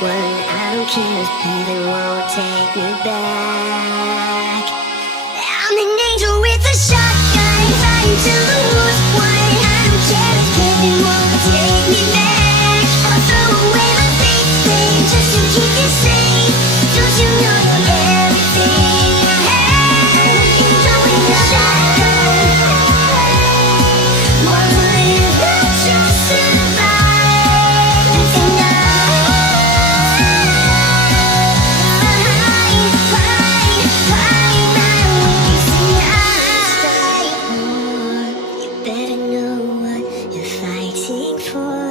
one. I don't care if heaven won't take me back. I'm an angel with a shotgun, trying to lose one. I don't care if heaven won't take me back. I'll throw away my faith just to keep you safe. Don't you know you're everything I have? I'm an angel with a shotgun. One live, not just survive. And find my ways tonight. You better know what you're fighting for.